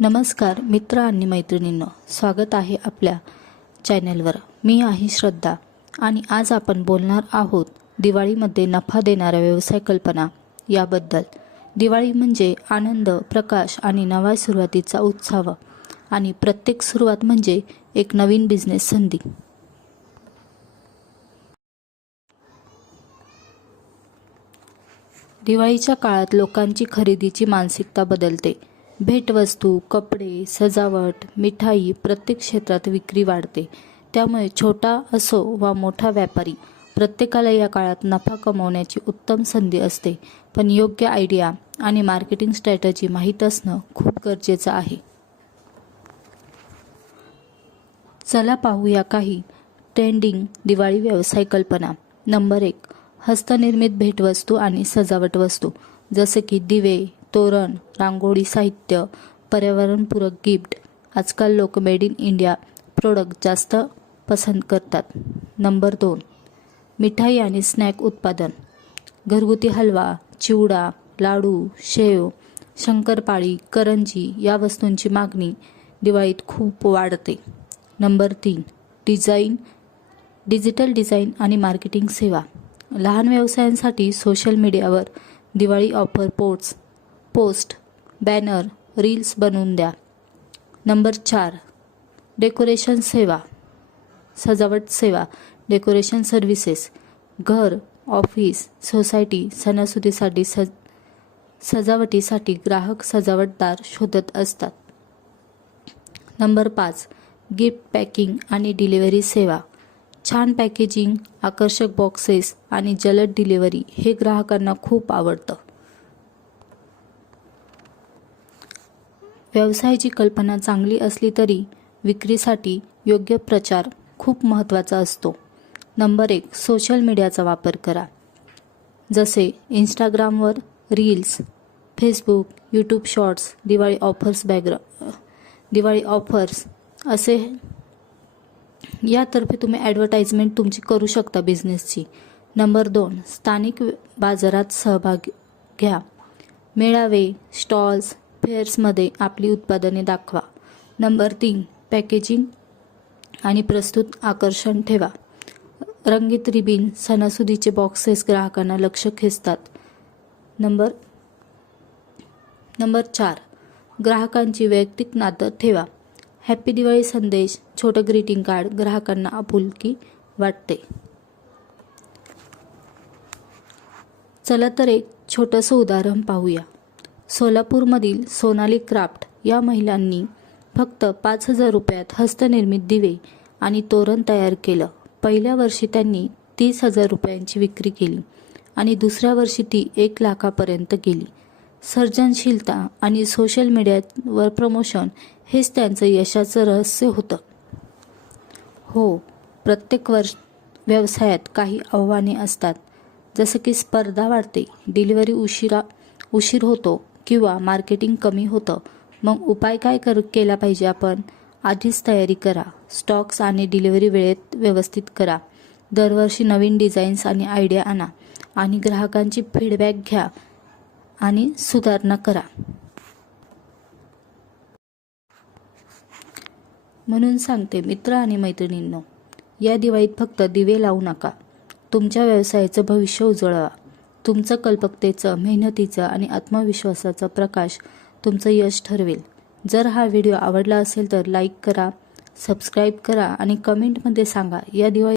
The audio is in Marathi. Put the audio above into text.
नमस्कार मित्र आणि मैत्रिणींनो. स्वागत आहे आपल्या चॅनलवर. मी आहे श्रद्धा आणि आज आपण बोलणार आहोत दिवाळीमध्ये नफा देणाऱ्या व्यवसाय कल्पना याबद्दल. दिवाळी म्हणजे आनंद प्रकाश आणि नव्या सुरुवातीचा उत्साह आणि प्रत्येक सुरुवात म्हणजे एक नवीन बिझनेस संधी. दिवाळीच्या काळात लोकांची खरेदीची मानसिकता बदलते. भेटवस्तू कपडे सजावट मिठाई प्रत्येक क्षेत्रात विक्री वाढते. त्यामुळे छोटा असो वा मोठा व्यापारी प्रत्येकाला या काळात नफा कमवण्याची उत्तम संधी असते. पण योग्य आयडिया आणि मार्केटिंग स्ट्रॅटजी माहीत असणं खूप गरजेचं आहे. चला पाहूया काही ट्रेंडिंग दिवाळी व्यवसाय कल्पना. नंबर एक हस्तनिर्मित भेटवस्तू आणि सजावट वस्तू. जसे की दिवे तोरण रांगोळी साहित्य पर्यावरणपूरक गिफ्ट. आजकाल लोक मेड इन इंडिया प्रोडक्ट जास्त पसंत करतात. नंबर दोन मिठाई आणि स्नॅक उत्पादन. घरगुती हलवा चिवडा लाडू शेव शंकरपाळी करंजी या वस्तूंची मागणी दिवाळीत खूप वाढते. नंबर तीन डिझाईन डिजिटल डिझाईन आणि मार्केटिंग सेवा. लहान व्यवसायांसाठी सोशल मीडियावर Diwali offer ports post banner reels बनवून द्या. नंबर चार डेकोरेशन सेवा सजावट सेवा डेकोरेशन सर्व्हिसेस घर ऑफिस सोसायटी सणासुदीसाठी सज सजावटीसाठी ग्राहक सजावटदार शोधत असतात. नंबर पाच गिफ्ट पॅकिंग आणि डिलिव्हरी सेवा. छान पॅकेजिंग आकर्षक बॉक्सेस आणि जलद डिलिव्हरी हे ग्राहकांना खूप आवडतं. व्यवसायाची कल्पना चांगली असली तरी विक्रीसाठी योग्य प्रचार खूप महत्त्वाचा असतो. नंबर एक सोशल मीडियाचा वापर करा. जसे इंस्टाग्रामवर reels Facebook YouTube shorts Diwali offers बॅग्र Diwali offers असे यातर्फे तुम्ही ॲडव्हर्टाइजमेंट तुमची करू शकता बिझनेसची नंबर दोन स्थानिक बाजारात सहभाग घ्या. मेळावे स्टॉल्स फेअर्समध्ये आपली उत्पादने दाखवा. नंबर तीन पॅकेजिंग आणि प्रस्तुत आकर्षण ठेवा. रंगीत रिबीन सणासुदीचे बॉक्सेस ग्राहकांना लक्ष खेचतात. नंबर नंबर चार ग्राहकांची वैयक्तिक नातं ठेवा. हॅपी दिवाळी संदेश छोटं ग्रीटिंग कार्ड ग्राहकांना आपुलकी वाटते. चला तर एक छोटंसं उदाहरण पाहूया. सोलापूरमधील सोनाली क्राफ्ट या महिलांनी फक्त पाच हजार रुपयात हस्तनिर्मित दिवे आणि तोरण तयार केलं. पहिल्या वर्षी त्यांनी तीस हजार रुपयांची विक्री केली आणि दुसऱ्या वर्षी ती एक लाखापर्यंत गेली. सर्जनशीलता आणि सोशल मीडियावर प्रमोशन हेच त्यांचं यशाचं रहस्य होतं. हो प्रत्येक वर्ष व्यवसायात काही आव्हाने असतात. जसं की स्पर्धा वाढते डिलिव्हरी उशिरा उशीर होतो किंवा मार्केटिंग कमी होतं मग उपाय काय कर केला पाहिजे आपण? आधीच तयारी करा. स्टॉक्स आणि डिलिव्हरी वेळेत व्यवस्थित करा. दरवर्षी नवीन डिझाईन्स आणि आयडिया आणा. आणि ग्राहकांची फीडबॅक घ्या आणि सुधारणा करा. म्हणून सांगते मित्र आणि मैत्रिणींनो या दिवाळीत फक्त दिवे लावू नका. तुमच्या व्यवसायाचं भविष्य उजळवा तुमचं कल्पकतेचं मेहनतीचं आणि आत्मविश्वासाचा प्रकाश तुमचं यश ठरवेल. जर हा व्हिडिओ आवडला असेल तर लाईक करा सबस्क्राईब करा आणि कमेंटमध्ये सांगा या दिवाळी